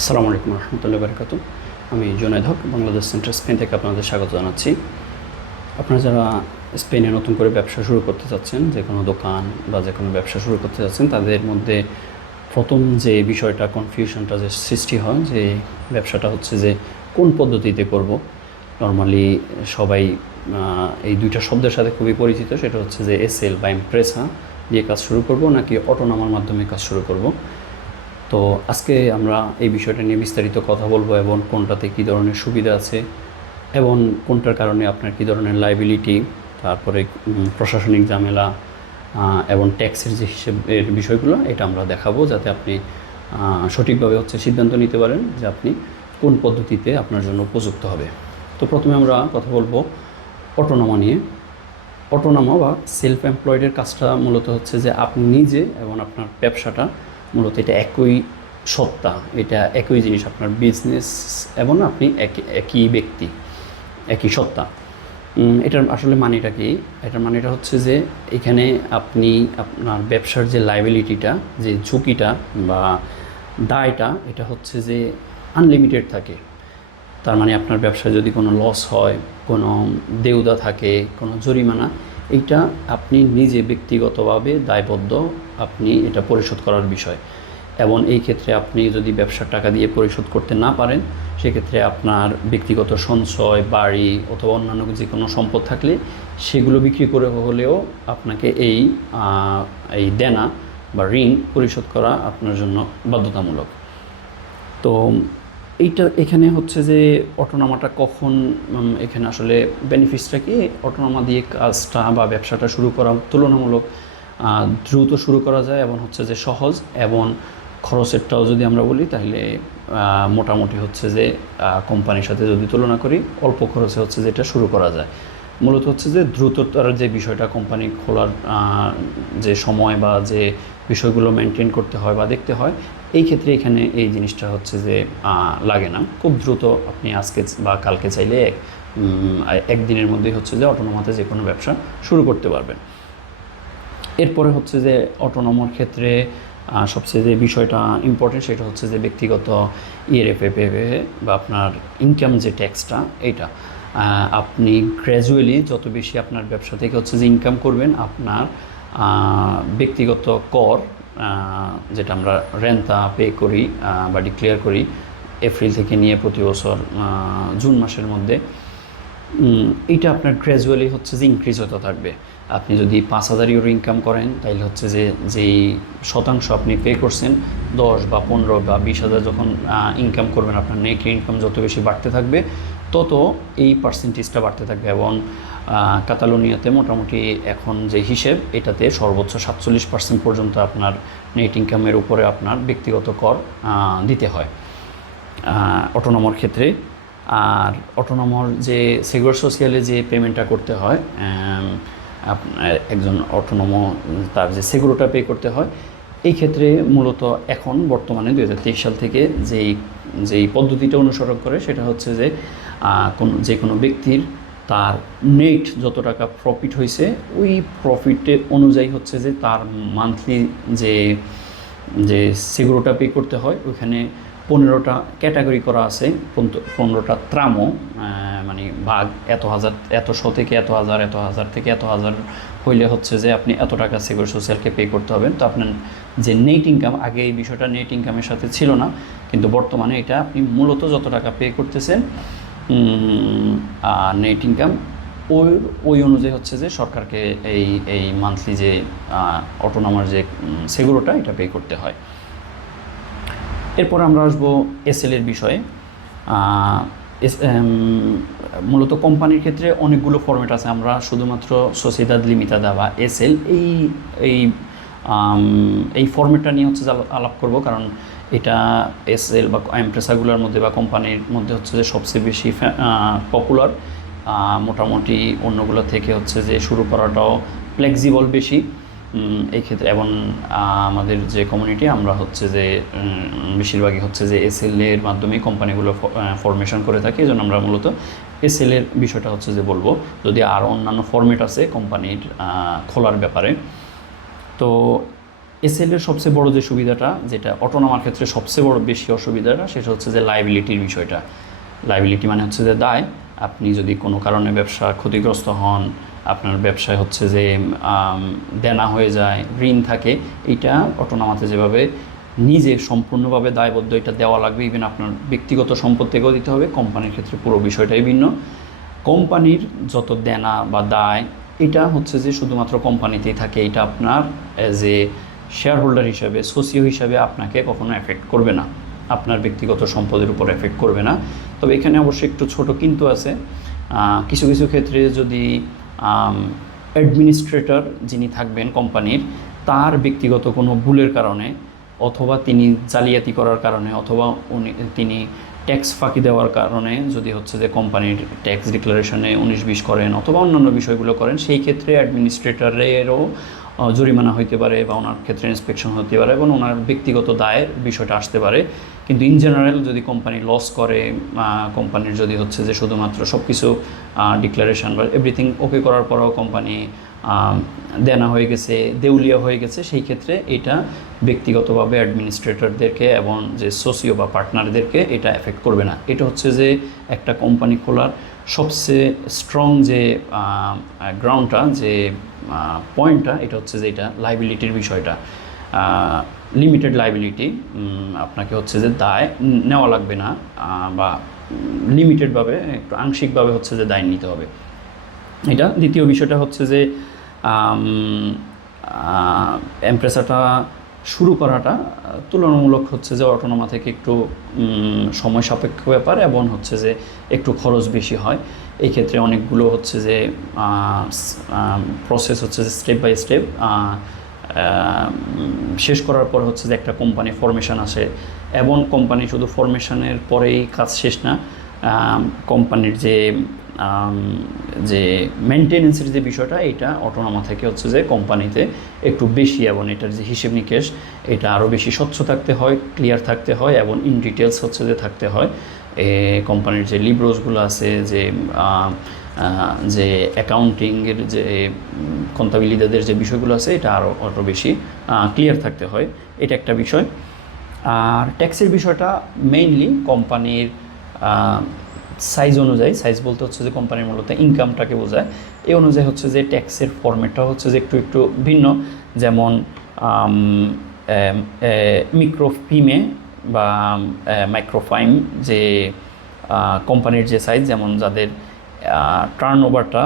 আসসালামু আলাইকুম রহমতুল্লাহ বারকাতু। আমি জুনায়েদ হক, বাংলাদেশ সেন্ট্রাল স্পেন থেকে আপনাদের স্বাগত জানাচ্ছি। আপনারা যারা স্পেনে নতুন করে ব্যবসা শুরু করতে চাচ্ছেন, যে কোনো দোকান বা যে কোনো ব্যবসা শুরু করতে চাচ্ছেন, তাদের মধ্যে প্রথম যে বিষয়টা কনফিউশনটা যে সৃষ্টি হয়, যে ব্যবসাটা হচ্ছে যে কোন পদ্ধতিতে করব। নর্মালি সবাই এই দুইটা শব্দের সাথে খুবই পরিচিত, সেটা হচ্ছে যে এসএল বা এমপ্রেসা দিয়ে কাজ শুরু করব নাকি অটোনমার মাধ্যমে কাজ শুরু করব। তো আজকে আমরা এই বিষয়টা নিয়ে বিস্তারিত কথা বলবো, এবং কোনটাতে কী ধরনের সুবিধা আছে এবং কোনটার কারণে আপনার কী ধরনের লাইবিলিটি, তারপরে প্রশাসনিক ঝামেলা এবং ট্যাক্সের যে হিসেবের বিষয়গুলো, এটা আমরা দেখাবো, যাতে আপনি সঠিকভাবে সিদ্ধান্ত নিতে পারেন যে আপনি কোন পদ্ধতিতে আপনার জন্য উপযুক্ত হবে। তো প্রথমে আমরা কথা বলবো অটোনমা নিয়ে। অটোনমা বা সেলফ এমপ্লয়েডের কাজটা মূলত হচ্ছে যে আপনি নিজে এবং আপনার ব্যবসাটা মূলত এটা একই সত্তা, এটা একই জিনিস, আপনার বিজনেস এবং আপনি একই ব্যক্তি, একই সত্তা। এটার আসলে মানেটা কি? এটার মানেটা হচ্ছে যে এখানে আপনি আপনার ব্যবসার যে লাইবিলিটিটা, যে ঝুঁকিটা বা দায়টা, এটা হচ্ছে যে আনলিমিটেড থাকে। তার মানে আপনার ব্যবসায় যদি কোনো লস হয়, কোনো দেউদা থাকে, কোনো জরিমানা, এইটা আপনি নিজে ব্যক্তিগতভাবে দায়বদ্ধ, আপনি এটা পরিশোধ করার বিষয়। এবং এই ক্ষেত্রে আপনি যদি ব্যবসার টাকা দিয়ে পরিশোধ করতে না পারেন, সেক্ষেত্রে আপনার ব্যক্তিগত সঞ্চয়, বাড়ি অথবা অন্যান্য যে কোনো সম্পদ থাকলে সেগুলো বিক্রি করে হলেও আপনাকে এই দেনা বা ঋণ পরিশোধ করা আপনার জন্য বাধ্যতামূলক। তো এখানে হচ্ছে যে অটোনমাটা কখন, এখানে আসলে বেনিফিটসটা কি? অটোনমা দিয়ে কাজটা বা ব্যবসাটা শুরু করা তুলনামূলক দ্রুত শুরু করা যায়, এবং হচ্ছে যে সহজ, এবং খরচেরটাও যদি আমরা বলি তাহলে মোটামুটি হচ্ছে যে কোম্পানির সাথে যদি তুলনা করি, অল্প খরচে হচ্ছে যে এটা শুরু করা যায়। মূলত হচ্ছে যে দ্রুততার যে বিষয়টা, কোম্পানি খোলার যে সময় বা যে বিষয়গুলো মেনটেন করতে হয় বা দেখতে হয়, এই ক্ষেত্রে এখানে এই জিনিসটা হচ্ছে যে লাগে না। খুব দ্রুত আপনি আজকে বা কালকে চাইলে একদিনের মধ্যেই হচ্ছে যে অটোনোমাতে যে কোনো ব্যবসা শুরু করতে পারবেন। এরপরে হচ্ছে যে অটোনোমার ক্ষেত্রে সবচেয়ে যে বিষয়টা ইম্পর্টেন্ট, সেটা হচ্ছে যে ব্যক্তিগত ইএরএফএ বা আপনার ইনকাম যে ট্যাক্সটা, এইটা আপনি গ্র্যাজুয়ালি যত বেশি আপনার ব্যবসা থেকে হচ্ছে যে ইনকাম করবেন, আপনার ব্যক্তিগত কর, যেটা আমরা রেন্তা পে করি বা ডিক্লেয়ার করি এপ্রিল থেকে নিয়ে প্রতি বছর জুন মাসের মধ্যে, এইটা আপনার গ্র্যাজুয়ালি হচ্ছে যে ইনক্রিজ হতে থাকবে। আপনি যদি 5,000 ইউরো ইনকাম করেন, তাহলে হচ্ছে যে যেই শতাংশ আপনি পে করছেন, 10 বা 15 বা 20,000 যখন ইনকাম করবেন, আপনার নেট ইনকাম যত বেশি বাড়তে থাকবে, তত এই পার্সেন্টেজটা বাড়তে থাকবে। এবং কাতালোনিয়াতে মোটামুটি এখন যে হিসেব, এটাতে সর্বোচ্চ 47% পর্যন্ত আপনার নেট ইনকামের উপরে আপনার ব্যক্তিগত কর দিতে হয় অটোনমার ক্ষেত্রে। আর অটোনমার যে সেগুর সোশিয়ালে যে পেমেন্টটা করতে হয়, আপনার একজন অটোনমো তার যে সেগুরোটা পে করতে হয়, এই ক্ষেত্রে মূলত এখন বর্তমানে 2023 সাল থেকে যেই পদ্ধতিটা অনুসরণ করে, সেটা হচ্ছে যে যে কোনো ব্যক্তির তার নেট যত টাকা প্রফিট হয়েছে, ওই প্রফিটের অনুযায়ী হচ্ছে যে তার মান্থলি যে যে সেগুরোটা পে করতে হয়, ওইখানে 15টা ক্যাটাগরি করা আছে, 15টা ত্রামো, মানে ভাগ, এত হাজার, এতশো থেকে এত হাজার, এত হাজার থেকে এত হাজার হইলে হচ্ছে যে আপনি এত টাকা সিকিউর সোশ্যালকে পে করতে হবেন। তো আপনার যে নেট ইনকাম, আগে এই বিষয়টা নেট ইনকামের সাথে ছিল না, কিন্তু বর্তমানে এটা আপনি মূলত যত টাকা পে করতেছেন নেট ইনকাম, ওই অনুযায়ী হচ্ছে যে সরকারকে এই মান্থলি যে অটোনমার যে সেগুরোটা, এটা পে করতে হয়। এরপর আমরা আসবো এসএলের বিষয়ে। মূলত কোম্পানির ক্ষেত্রে অনেকগুলো ফরম্যাট আছে। আমরা শুধুমাত্র সোসিয়েদাদ লিমিটাদা বা এসএল এই এই ফরম্যাটটা নিয়ে হচ্ছে আলাপ করব, কারণ এটা এসএল বা এমপ্রেসাগুলোর মধ্যে বা কোম্পানির মধ্যে হচ্ছে যে সবচেয়ে বেশি পপুলার। মোটামুটি অন্যগুলো থেকে হচ্ছে যে শুরু করাটাও ফ্লেক্সিবল বেশি এই ক্ষেত্রে। এবং আমাদের যে কমিউনিটি, আমরা হচ্ছে যে বেশিরভাগই হচ্ছে যে এসএলের মাধ্যমে কোম্পানিগুলো ফরমেশন করে থাকি, এই জন্য আমরা মূলত এসএলের বিষয়টা হচ্ছে যে বলবো, যদি আরও অন্যান্য ফরম্যাট আছে কোম্পানির খোলার ব্যাপারে। তো এসএল এর সবচেয়ে বড় যে সুবিধাটা, যেটা অটোনোমার ক্ষেত্রে সবচেয়ে বড় বেশি অসুবিধাটা, সেটা হচ্ছে যে লায়াবিলিটির বিষয়টা। লায়াবিলিটি মানে হচ্ছে যে দায়। আপনি যদি কোনো কারণে ব্যবসা ক্ষতিগ্রস্ত হন, আপনার ব্যবসায় হচ্ছে যে দেনা হয়ে যায়, ঋণ থাকে, এইটা অটোনোমাতে যেভাবে নিজে সম্পূর্ণভাবে দায়বদ্ধ, এটা দেওয়া লাগবে। ইভেন আপনার ব্যক্তিগত সম্পদ থেকেও দিতে হবে। কোম্পানির ক্ষেত্রে পুরো বিষয়টাই ভিন্ন। কোম্পানির যত দেনা বা দায়, এটা হচ্ছে যে শুধুমাত্র কোম্পানিতেই থাকে। এটা আপনার অ্যাজ এ শেয়ার হোল্ডার হিসাবে, সোসিও হিসাবে আপনাকে কখনো এফেক্ট করবে না, আপনার ব্যক্তিগত সম্পদের উপর এফেক্ট করবে না। তবে এখানে অবশ্যই একটু ছোট কিন্তু আছে। কিছু কিছু ক্ষেত্রে যদি অ্যাডমিনিস্ট্রেটর যিনি থাকবেন কোম্পানির, তার ব্যক্তিগত কোনো ভুলের কারণে, অথবা তিনি জালিয়াতি করার কারণে, অথবা তিনি ট্যাক্স ফাঁকি দেওয়ার কারণে যদি হচ্ছে যে কোম্পানির ট্যাক্স ডিক্লারেশনে 19-20 করেন, অথবা অন্যান্য বিষয়গুলো করেন, সেই ক্ষেত্রে অ্যাডমিনিস্ট্রেটরেরও জরিমানা হইতে পারে, বা ওনার ক্ষেত্রে ইন্সপেকশন হতে পারে, এবং ওনার ব্যক্তিগত দায়ের বিষয়টা আসতে পারে। কিন্তু ইন জেনারেল যদি কোম্পানি লস করে, কোম্পানির যদি হচ্ছে যে শুধুমাত্র সব কিছু ডিক্লারেশন বা এভরিথিং ওকে করার পরেও কোম্পানি দেনা হয়ে গেছে, দেউলিয়া হয়ে গেছে, সেই ক্ষেত্রে এটা ব্যক্তিগতভাবে অ্যাডমিনিস্ট্রেটরদেরকে এবং যে সোসিও বা পার্টনারদেরকে এটা এফেক্ট করবে না। এটা হচ্ছে যে একটা কোম্পানি খোলার সবচেয়ে স্ট্রং যে গ্রাউন্ডটা, যে পয়েন্টটা, এটা হচ্ছে যে এটা লাইবিলিটির বিষয়টা। লিমিটেড লাইবিলিটি, আপনাকে হচ্ছে যে দায় নেওয়া লাগবে না, বা লিমিটেডভাবে, একটু আংশিকভাবে হচ্ছে যে দায় নিতে হবে। এটা দ্বিতীয় বিষয়টা হচ্ছে যে এমপ্রেসাটা শুরু করাটা তুলনামূলক হচ্ছে যে অটোনোমা থেকে একটু সময় সাপেক্ষ ব্যাপার, এবং হচ্ছে যে একটু খরচ বেশি হয়। এই ক্ষেত্রে অনেকগুলো হচ্ছে যে প্রসেস হচ্ছে যে স্টেপ বাই স্টেপ শেষ করার পর হচ্ছে যে একটা কোম্পানি ফরমেশন আসে, এবং কোম্পানি শুধু ফরমেশনের পরেই কাজ শেষ না, কোম্পানির যে মেনটেনেন্সের যে বিষয়টা, এটা অটোনোমা থেকে হচ্ছে যে কোম্পানিতে একটু বেশি, এবং এটার যে হিসেব নিকেশ, এটা আরও বেশি স্বচ্ছ থাকতে হয়, ক্লিয়ার থাকতে হয়, এবং ইন ডিটেলস হচ্ছে যে থাকতে হয়। কোম্পানির যে লিব্রোসগুলো আছে, যে অ্যাকাউন্টিংয়ের যে কন্তাবিলিদাদের যে বিষয়গুলো আছে, এটা আরও বেশি ক্লিয়ার থাকতে হয়। এটা একটা বিষয়। আর ট্যাক্সের বিষয়টা মেইনলি কোম্পানির সাইজ অনুযায়ী, সাইজ বলতে হচ্ছে যে কোম্পানির মূলত ইনকামটাকে বোঝায়, এই অনুযায়ী হচ্ছে যে ট্যাক্সের ফরম্যাটটা হচ্ছে যে একটু ভিন্ন। যেমন মিক্রোফিমে বা মাইক্রোফাইম, যে কোম্পানির যে সাইজ, যেমন যাদের টার্নওভারটা,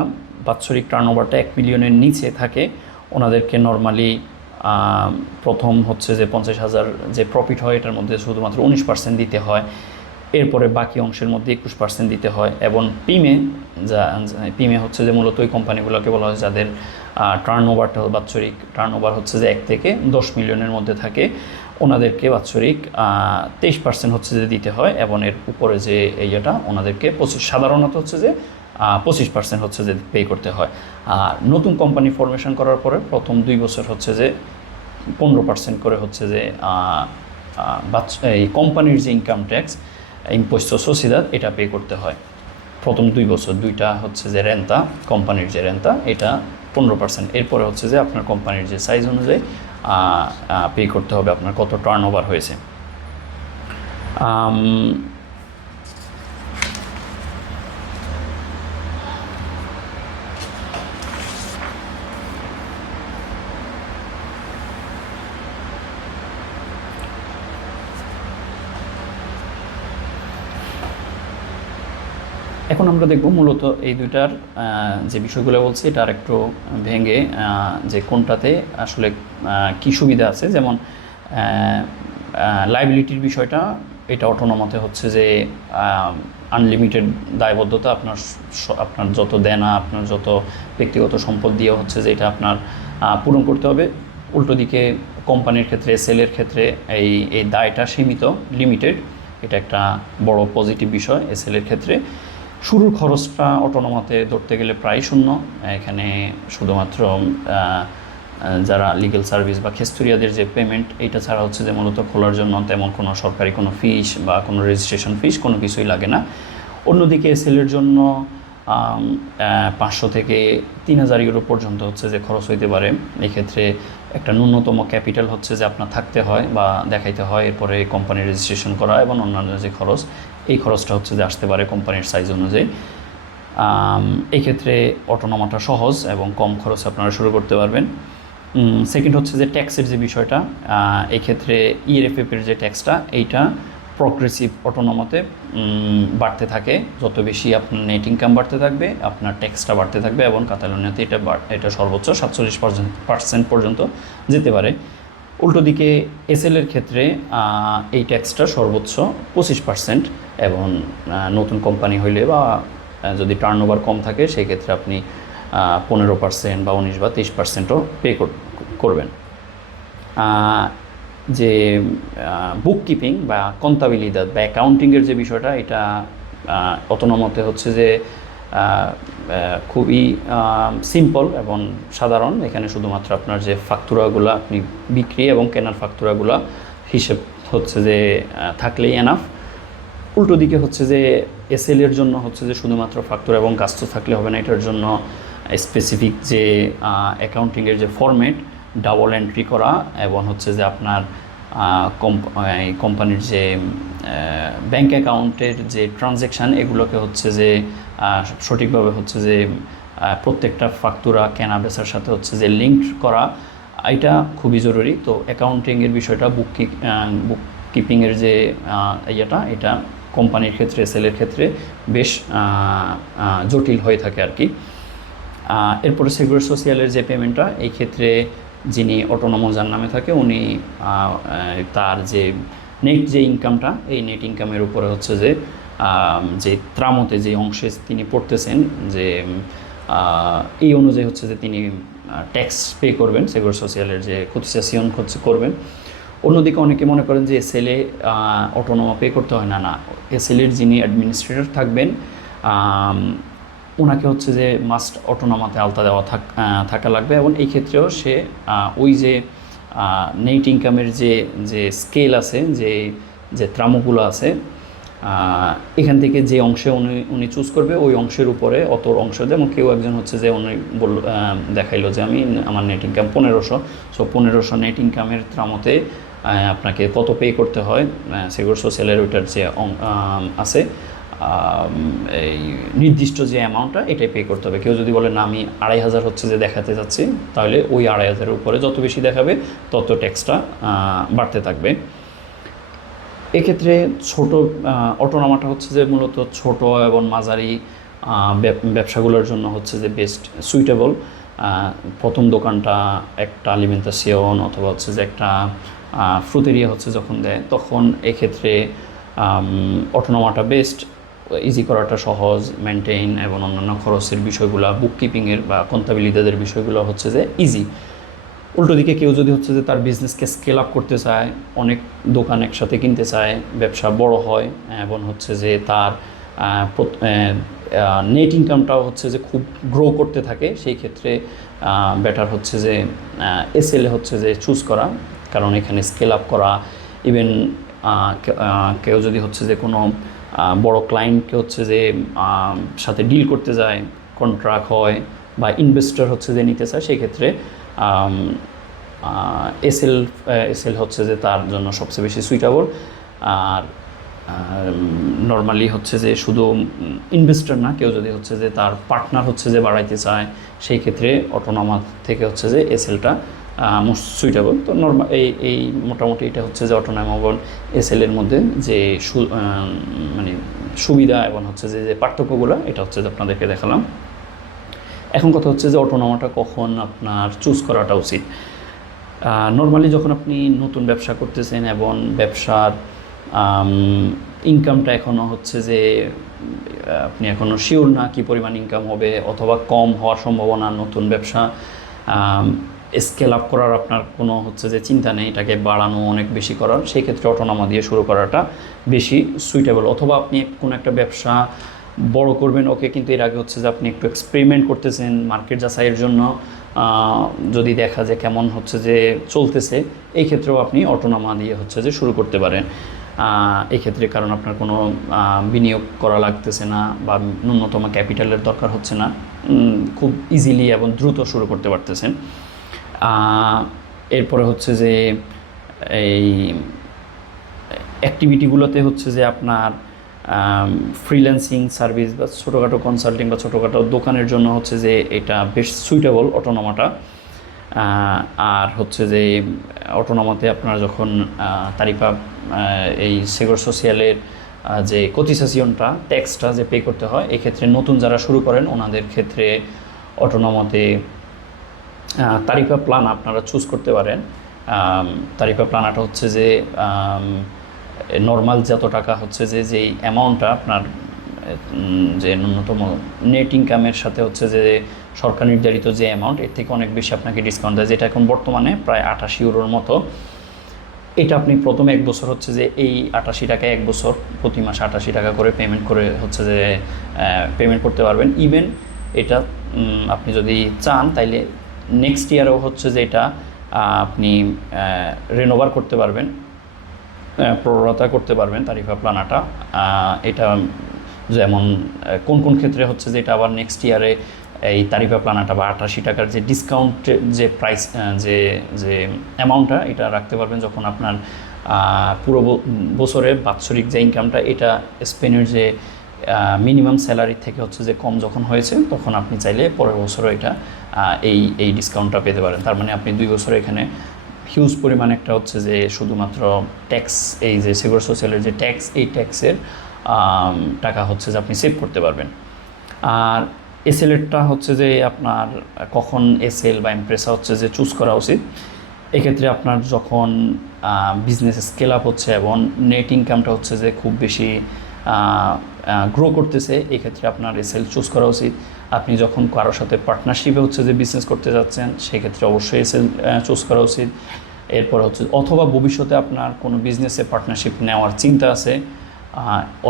বাৎসরিক টার্নওভারটা 1 মিলিয়নের নিচে থাকে, ওনাদেরকে নর্মালি প্রথম হচ্ছে যে 50,000 যে প্রফিট হয়, এটার মধ্যে শুধুমাত্র 19% দিতে হয়। এরপরে বাকি অংশের মধ্যে 21% দিতে হয়। এবং পিমে হচ্ছে যে মূলত ওই কোম্পানিগুলোকে বলা হয় যাদের টার্নওভারটা, বাৎসরিক টার্নওভার হচ্ছে যে 1 থেকে 10 মিলিয়নের মধ্যে থাকে, ওনাদেরকে বাৎসরিক 23% হচ্ছে যে দিতে হয়, এবং এর উপরে যে এইটা ওনাদেরকে সাধারণত হচ্ছে যে 25% হচ্ছে যে পে করতে হয়। আর নতুন কোম্পানি ফরমেশন করার পরে প্রথম 2 বছর হচ্ছে যে 15% করে হচ্ছে যে এই কোম্পানির যে ইনকাম ট্যাক্স, ইম্পোস্টো সোসিদাদ, এটা পে করতে হয় প্রথম 2 বছর। দুইটা হচ্ছে যে রেন্তা, কোম্পানির যে রেন্তা, এটা 15%। এরপরে হচ্ছে যে আপনার কোম্পানির যে সাইজ অনুযায়ী পে করতে হবে আপনার কত টার্নওভার হয়েছে। এখন আমরা দেখব মূলত এই দুইটার যে বিষয়গুলো বলছি, এটা আর একটু ভেঙে, যে কোনটাতে আসলে কী সুবিধা আছে। যেমন লাইবিলিটির বিষয়টা, এটা অটোনোমাতে হচ্ছে যে আনলিমিটেড দায়বদ্ধতা, আপনার যত দেনা, আপনার যত ব্যক্তিগত সম্পদ দিয়ে হচ্ছে যে এটা আপনার পূরণ করতে হবে। উল্টো দিকে কোম্পানির ক্ষেত্রে, সেলের ক্ষেত্রে এই দায়টা সীমিত, লিমিটেড। এটা একটা বড় পজিটিভ বিষয় এসএলের ক্ষেত্রে। শুরুর খরচটা অটোনোমাতে ধরতে গেলে প্রায় শূন্য। এখানে শুধুমাত্র যারা লিগ্যাল সার্ভিস বা খেস্তুরিয়াদের যে পেমেন্ট, এইটা ছাড়া হচ্ছে যে মূলত খোলার জন্য তেমন কোনো সরকারি কোনো ফিস বা কোনো রেজিস্ট্রেশন ফিস কোনো কিছুই লাগে না। অন্যদিকে এসএলের জন্য 500 থেকে 3,000 ইউরো পর্যন্ত হচ্ছে যে খরচ হইতে পারে। এক্ষেত্রে একটা ন্যূনতম ক্যাপিটাল হচ্ছে যে আপনার থাকতে হয় বা দেখাইতে হয়, এরপরে কোম্পানি রেজিস্ট্রেশন করা এবং অন্যান্য যে খরচ, এই খরচটা হচ্ছে যে আসতে পারে কোম্পানির সাইজ অনুযায়ী। এই ক্ষেত্রে অটোনোমাটা সহজ এবং কম খরচে আপনারা শুরু করতে পারবেন। সেকেন্ড হচ্ছে যে ট্যাক্সের যে বিষয়টা, এই ক্ষেত্রে ইআরএফএফের যে ট্যাক্সটা, এইটা প্রগ্রেসিভ অটোনোমাতে বাড়তে থাকে। যত বেশি আপনার নেট ইনকাম বাড়তে থাকবে আপনার ট্যাক্সটা বাড়তে থাকবে, এবং কাতালোনিয়াতে এটা সর্বোচ্চ 47% পর্যন্ত যেতে পারে। উল্টো দিকে এসএলের ক্ষেত্রে এই ট্যাক্সটা সর্বোচ্চ 25%, এবং নতুন কোম্পানি হইলে বা যদি টার্নওভার কম থাকে সেই ক্ষেত্রে আপনি 15% বা 19 বা 23%ও পে করবেন। যে বুক কিপিং বা কন্তাবিলিদাদ বা অ্যাকাউন্টিংয়ের যে বিষয়টা, এটা অটোনোমাতে হচ্ছে যে খুবই সিম্পল এবং সাধারণ। এখানে শুধুমাত্র আপনার যে ফাকতুরাগুলো, আপনি বিক্রি এবং কেনার ফাকতুরাগুলো হিসেব হচ্ছে যে থাকলেই এনাফ। উল্টো দিকে হচ্ছে যে এসএলের জন্য হচ্ছে যে শুধুমাত্র ফাকতুরা এবং গাস্ত থাকলে হবে না, এটার জন্য স্পেসিফিক যে অ্যাকাউন্টিংয়ের যে ফরম্যাট, ডাবল এন্ট্রি করা এবং হচ্ছে যে আপনার কোম্পানির যে ব্যাংক অ্যাকাউন্টের যে ট্রানজ্যাকশান, এগুলোকে হচ্ছে যে সঠিকভাবে হচ্ছে যে প্রত্যেকটা ফাকতুরা কেনা বেচার সাথে হচ্ছে যে লিঙ্ক করা, এটা খুবই জরুরি। তো অ্যাকাউন্টিংয়ের বিষয়টা, বুক কিপিংয়ের যে এটা কোম্পানির ক্ষেত্রে, সেলের ক্ষেত্রে বেশ জটিল হয়ে থাকে আর কি। এরপরে সেক্টর সোশিয়ালের যে পেমেন্টটা, এই ক্ষেত্রে যিনি অটোনোমাস যার নামে থাকে উনি তার যে নেট যে ইনকামটা, এই নেট ইনকামের উপরে হচ্ছে যে ত্রামতে যে অংশে তিনি পড়তেছেন, যে এই অনুযায়ী হচ্ছে যে তিনি ট্যাক্স পে করবেন, সেক্টর সোশিয়ালের যে কোটিসেশন হচ্ছে করবেন। অন্যদিকে অনেকে মনে করেন যে এসএলএ অটোনোমা পে করতে হয় না। এসএলএর যিনি অ্যাডমিনিস্ট্রেটর থাকবেন ওনাকে হচ্ছে যে মাস্ট অটোনোমাতে আলতা দেওয়া থাকা লাগবে, এবং এই ক্ষেত্রেও সে ওই যে নেট ইনকামের যে স্কেল আছে, যে ত্রামগুলো আছে, এখান থেকে যে অংশে উনি চুজ করবে ওই অংশের উপরে অত অংশ দেয়। এবং কেউ একজন হচ্ছে যে উনি দেখাইলো যে আমার নেট ইনকাম 1500, সো 1500 নেট ইনকামের ত্রামতে আপনাকে কত পে করতে হয়, সেক্টর সোশ্যালের ওইটার যে আছে এই নির্দিষ্ট যে অ্যামাউন্টটা, এটাই পে করতে হবে। কেউ যদি বলে না আমি 2500 হচ্ছে যে দেখাতে যাচ্ছি, তাহলে ওই 2500-এর উপরে যত বেশি দেখাবে তত ট্যাক্সটা বাড়তে থাকবে। এক্ষেত্রে ছোট অটোনোমাটা হচ্ছে যে মূলত ছোট এবং মাঝারি ব্যবসাগুলোর জন্য হচ্ছে যে বেস্ট সুইটেবল। প্রথম দোকানটা একটা আলিমেন্তাসিয়ন অথবা হচ্ছে যে একটা ফ্রুতেরিয়া হচ্ছে যখন দেয়, তখন এক্ষেত্রে অটোনোমাটা বেস্ট। ইজি করাটা সহজ, মেনটেইন এবং অন্যান্য খরচের বিষয়গুলো, বুক কিপিংয়ের বা কন্তাবিলিদাদের বিষয়গুলো হচ্ছে যে ইজি। উল্টো দিকে কেউ যদি হচ্ছে যে তার বিজনেসকে স্কেল আপ করতে চায়, অনেক দোকান একসাথে কিনতে চায়, ব্যবসা বড় হয় এবং হচ্ছে যে তার নেট ইনকামটাও হচ্ছে যে খুব গ্রো করতে থাকে, সেই ক্ষেত্রে বেটার হচ্ছে যে এসএলএ হচ্ছে যে চুজ করা। কারণ এখানে স্কেল আপ করা, ইভেন কেউ যদি হচ্ছে যে কোনো বড় ক্লায়েন্টকে হচ্ছে যে সাথে ডিল করতে যায়, কন্ট্রাক্ট হয় বা ইনভেস্টর হচ্ছে যে নিতে চায়, সেই ক্ষেত্রে এসএল হচ্ছে যে তার জন্য সবচেয়ে বেশি সুইটেবল। আর নর্মালি হচ্ছে যে শুধু ইনভেস্টর না, কেউ যদি হচ্ছে যে তার পার্টনার হচ্ছে যে বাড়াইতে চায়, সেই ক্ষেত্রে অটোনোমা থেকে হচ্ছে যে এসএলটা মোস্ট সুইটেবল। তো নর্মাল এই মোটামুটি এটা হচ্ছে যে অটোনোমা এবং এসএলের মধ্যে যে মানে সুবিধা এবং হচ্ছে যে পার্থক্যগুলো, এটা হচ্ছে যে আপনাদেরকে দেখালাম। এখন কথা হচ্ছে যে অটোনোমাটা কখন আপনার চুজ করাটা উচিত। নর্মালি যখন আপনি নতুন ব্যবসা করতেছেন এবং ব্যবসার ইনকামটা এখনও হচ্ছে যে আপনি এখনও শিওর না কী পরিমাণ ইনকাম হবে, অথবা কম হওয়ার সম্ভাবনা, নতুন ব্যবসা স্কেল আপ করার আপনার কোনো হচ্ছে যে চিন্তা নেই, এটাকে বাড়ানো অনেক বেশি করার, সেই ক্ষেত্রে অটোনোমা দিয়ে শুরু করাটা বেশি সুইটেবল। অথবা আপনি কোনো একটা ব্যবসা বড় করবেন, ওকে, কিন্তু এর আগে হচ্ছে যে আপনি একটু এক্সপেরিমেন্ট করতেছেন মার্কেট যাচাইয়ের জন্য, যদি দেখা যায় কেমন হচ্ছে যে চলতেছে, এই ক্ষেত্রেও আপনি অটোনোমা দিয়ে হচ্ছে যে শুরু করতে পারেন। এই ক্ষেত্রে কারণ আপনার কোনো বিনিয়োগ করা লাগতেছে না বা ন্যূনতম ক্যাপিটালের দরকার হচ্ছে না, খুব ইজিলি এবং দ্রুত শুরু করতে পারতেছেন। এরপরে হচ্ছে যে এই অ্যাক্টিভিটিগুলোতে হচ্ছে যে আপনার ফ্রিল্যান্সিং সার্ভিস বা ছোটোখাটো কনসাল্টিং বা ছোটোখাটো দোকানের জন্য হচ্ছে যে এটা বেশ সুইটেবল অটোনোমাটা। আর হচ্ছে যে অটোনোমাতে আপনার যখন তারিফা এই সেগর সোশিয়ালের যে কোটিসেশনটা ট্যাক্সটা যে পে করতে হয়, এক্ষেত্রে নতুন যারা শুরু করেন ওনাদের ক্ষেত্রে অটোনোমাতে তারিফা প্ল্যান আপনারা চুজ করতে পারেন। তারিফা প্ল্যানটা হচ্ছে যে নর্মাল যত টাকা হচ্ছে যে যেই অ্যামাউন্টটা আপনার যে ন্যূনতম নেট ইনকামের সাথে হচ্ছে যে সরকার নির্ধারিত যে অ্যামাউন্ট, এর থেকে অনেক বেশি আপনাকে ডিসকাউন্ট দেয়, যেটা এখন বর্তমানে প্রায় 88 ইউরোর মতো। এটা আপনি প্রথমে 1 বছর হচ্ছে যে এই 88 টাকা 1 বছর প্রতি মাসে 88 টাকা করে পেমেন্ট করে হচ্ছে যে পেমেন্ট করতে পারবেন। ইভেন এটা আপনি যদি চান তাইলে নেক্সট ইয়ারেও হচ্ছে যে এটা আপনি রেনোভার করতে পারবেন, প্ররতা করতে পারবেন তারিফা প্ল্যানাটা। এটা যেমন কোন কোন ক্ষেত্রে হচ্ছে যে এটা আবার নেক্সট ইয়ারে এই তারিফা প্ল্যানাটা বা 88 টাকার যে ডিসকাউন্ট যে প্রাইস যে যে অ্যামাউন্টটা এটা রাখতে পারবেন যখন আপনার পুরো বছরে বাৎসরিক যে ইনকামটা এটা স্পেনের যে মিনিমাম স্যালারি থেকে হচ্ছে যে কম যখন হয়েছে, তখন আপনি চাইলে পরের বছরও এটা এই ডিসকাউন্টটা পেতে পারেন। তার মানে আপনি 2 বছর এখানে হিউজ পরিমাণ একটা হচ্ছে যে শুধুমাত্র ট্যাক্স, এই যে সেগর সোশ্যালের যে ট্যাক্স, এই ট্যাক্সের টাকা হচ্ছে যে আপনি সেভ করতে পারবেন। আর এসএলএরটা হচ্ছে যে আপনার কখন এসএল বা এমপ্রেসা হচ্ছে যে চুজ করা উচিত, এক্ষেত্রে আপনার যখন বিজনেস স্কেল আপ হচ্ছে এবং নেট ইনকামটা হচ্ছে যে খুব বেশি গ্রো করতেছে, এক্ষেত্রে আপনার এসএল চুজ করা উচিত। আপনি যখন কারোর সাথে পার্টনারশিপে হচ্ছে যে বিজনেস করতে যাচ্ছেন, সেক্ষেত্রে অবশ্যই এসএল চুজ করা উচিত। এরপর হচ্ছে অথবা ভবিষ্যতে আপনার কোনো বিজনেসে পার্টনারশিপ নেওয়ার চিন্তা আছে,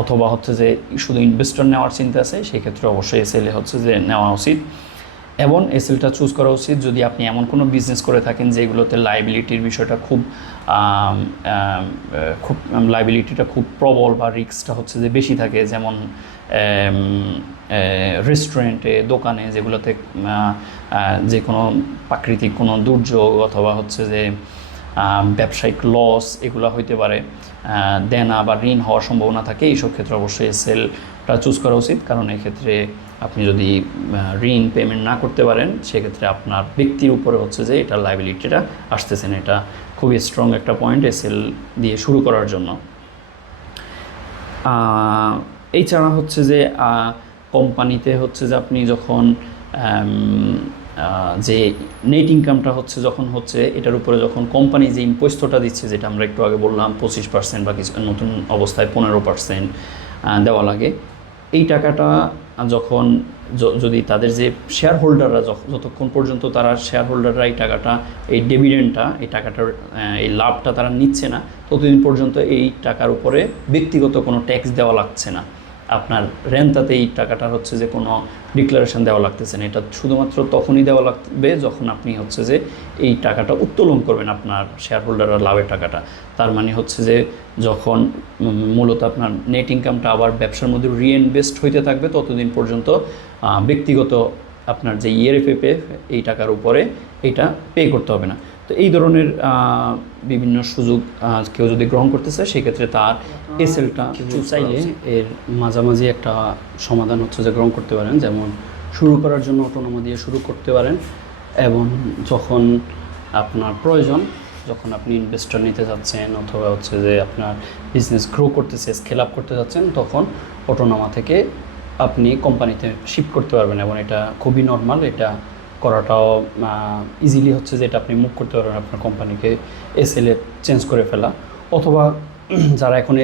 অথবা হচ্ছে যে শুধু ইনভেস্টর নেওয়ার চিন্তা আছে, সেক্ষেত্রে অবশ্যই এসএল হচ্ছে যে নেওয়া উচিত। এবং এসএলটা চুজ করা উচিত যদি আপনি এমন কোনো বিজনেস করে থাকেন যেগুলোতে লাইবিলিটির বিষয়টা খুব লাইবিলিটিটা খুব প্রবল বা রিস্কটা হচ্ছে যে বেশি থাকে, যেমন রেস্টুরেন্টে, দোকানে, যেগুলোতে যে কোনো প্রাকৃতিক কোনো দুর্যোগ অথবা হচ্ছে যে ব্যবসায়িক লস এগুলো হইতে পারে, দেনা বা ঋণ হওয়ার সম্ভাবনা থাকে। এইসব ক্ষেত্রে অবশ্যই এসএলটা চুজ করা উচিত, কারণ এক্ষেত্রে আপনি যদি ঋণ পেমেন্ট না করতে পারেন, সেক্ষেত্রে আপনার ব্যক্তির উপরে হচ্ছে যে এটা লাইবিলিটিটা আসতেছেন। এটা খুবই স্ট্রং একটা পয়েন্ট এসএল দিয়ে শুরু করার জন্য। এছাড়া হচ্ছে যে কোম্পানিতে হচ্ছে যে আপনি যখন যে নেট ইনকামটা হচ্ছে যখন হচ্ছে এটার উপরে যখন কোম্পানি যে ইম্পোস্টটা দিচ্ছে, যেটা আমরা একটু আগে বললাম 25% বা কিছু নতুন অবস্থায় 15% দেওয়া লাগে, এই টাকাটা যখন যদি তাদের যে শেয়ার হোল্ডাররা যতক্ষণ পর্যন্ত তারা শেয়ার হোল্ডাররা এই টাকাটা, এই ডিভিডেন্ডটা, এই টাকাটার এই লাভটা তারা নিচ্ছে না, ততদিন পর্যন্ত এই টাকার উপরে ব্যক্তিগত কোনো ট্যাক্স দেওয়া লাগছে না। আপনার রেন্টাতে এই টাকাটা হচ্ছে যে কোনো ডিক্লারেশন দেওয়া লাগতেছে না। এটা শুধুমাত্র তখনই দেওয়া লাগবে যখন আপনি হচ্ছে যে এই টাকাটা উত্তোলন করবেন, আপনার শেয়ার হোল্ডাররা লাভের টাকাটা। তার মানে হচ্ছে যে যখন মূলত আপনার নেট ইনকামটা আবার ব্যবসার মধ্যে রিইনভেস্ট হইতে থাকবে, ততদিন পর্যন্ত ব্যক্তিগত আপনার যে ইআরএফএ এই টাকার উপরে এটা পে করতে হবে না। তো এই ধরনের বিভিন্ন সুযোগ কেউ যদি গ্রহণ করতে চায়, সেক্ষেত্রে তার এসএলটা চাইলে এর মাঝামাঝি একটা সমাধান হচ্ছে যে গ্রহণ করতে পারেন। যেমন শুরু করার জন্য অটোনোমা দিয়ে শুরু করতে পারেন, এবং যখন আপনার প্রয়োজন, যখন আপনি ইনভেস্টর নিতে যাচ্ছেন অথবা হচ্ছে যে আপনার বিজনেস গ্রো করতেছে, স্কেল আপ করতে যাচ্ছেন, তখন অটোনোমা থেকে আপনি কোম্পানিতে শিফট করতে পারবেন। এবং এটা খুবই নর্মাল, এটা করাটাও ইজিলি হচ্ছে যে এটা আপনি মুভ করতে পারবেন আপনার কোম্পানিকে এসএলএ চেঞ্জ করে ফেলা। অথবা যারা এখন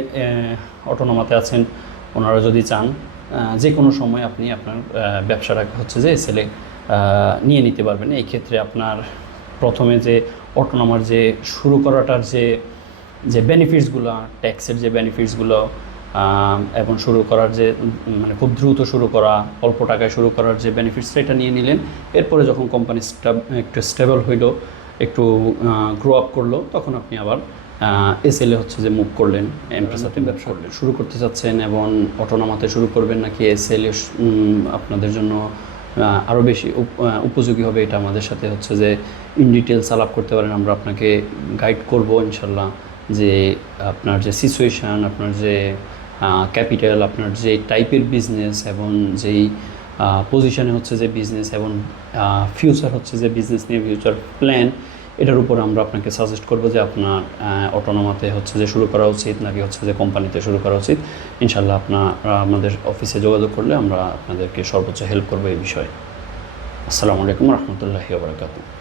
অটোনোমাতে আছেন, ওনারা যদি চান যে কোনো সময় আপনি আপনার ব্যবসাটাকে হচ্ছে যে এসএলএ নিয়ে নিতে পারবেন। এই ক্ষেত্রে আপনার প্রথমে যে অটোনোমার যে শুরু করাটার যে বেনিফিটসগুলো, ট্যাক্সের যে বেনিফিটসগুলো, এবং শুরু করার যে মানে খুব দ্রুত শুরু করা, অল্প টাকায় শুরু করার যে বেনিফিটসটা, এটা নিয়ে নিলেন। এরপরে যখন কোম্পানিটা একটু স্টেবল হইলো, একটু গ্রো আপ করলো, তখন আপনি আবার এসএলএ হচ্ছে যে মুভ করলেন, এমপ্রেসাতে ব্যবসা শুরু করতে চাচ্ছেন এবং অটোনোমাতে শুরু করবেন নাকি এসএলএ আপনাদের জন্য আরও বেশি উপযোগী হবে, এটা আমাদের সাথে হচ্ছে যে ইন ডিটেলস আলাপ করতে পারেন। আমরা আপনাকে গাইড করব ইনশাল্লাহ, যে আপনার যে সিচুয়েশান, আপনার যে ক্যাপিটাল, আপনার যে টাইপের বিজনেস এবং যেই পজিশানে হচ্ছে যে বিজনেস এবং ফিউচার হচ্ছে যে বিজনেস নিয়ে ফিউচার প্ল্যান, এটার উপর আমরা আপনাকে সাজেস্ট করবো যে আপনার অটোনোমাতে হচ্ছে যে শুরু করা উচিত নাকি হচ্ছে যে কোম্পানিতে শুরু করা উচিত। ইনশাল্লাহ আমাদের অফিসে যোগাযোগ করলে আমরা আপনাদেরকে সর্বোচ্চ হেল্প করবো এই বিষয়ে। আসসালামু আলাইকুম রহমতুল্লাহি ওয়া বারাকাতুহু।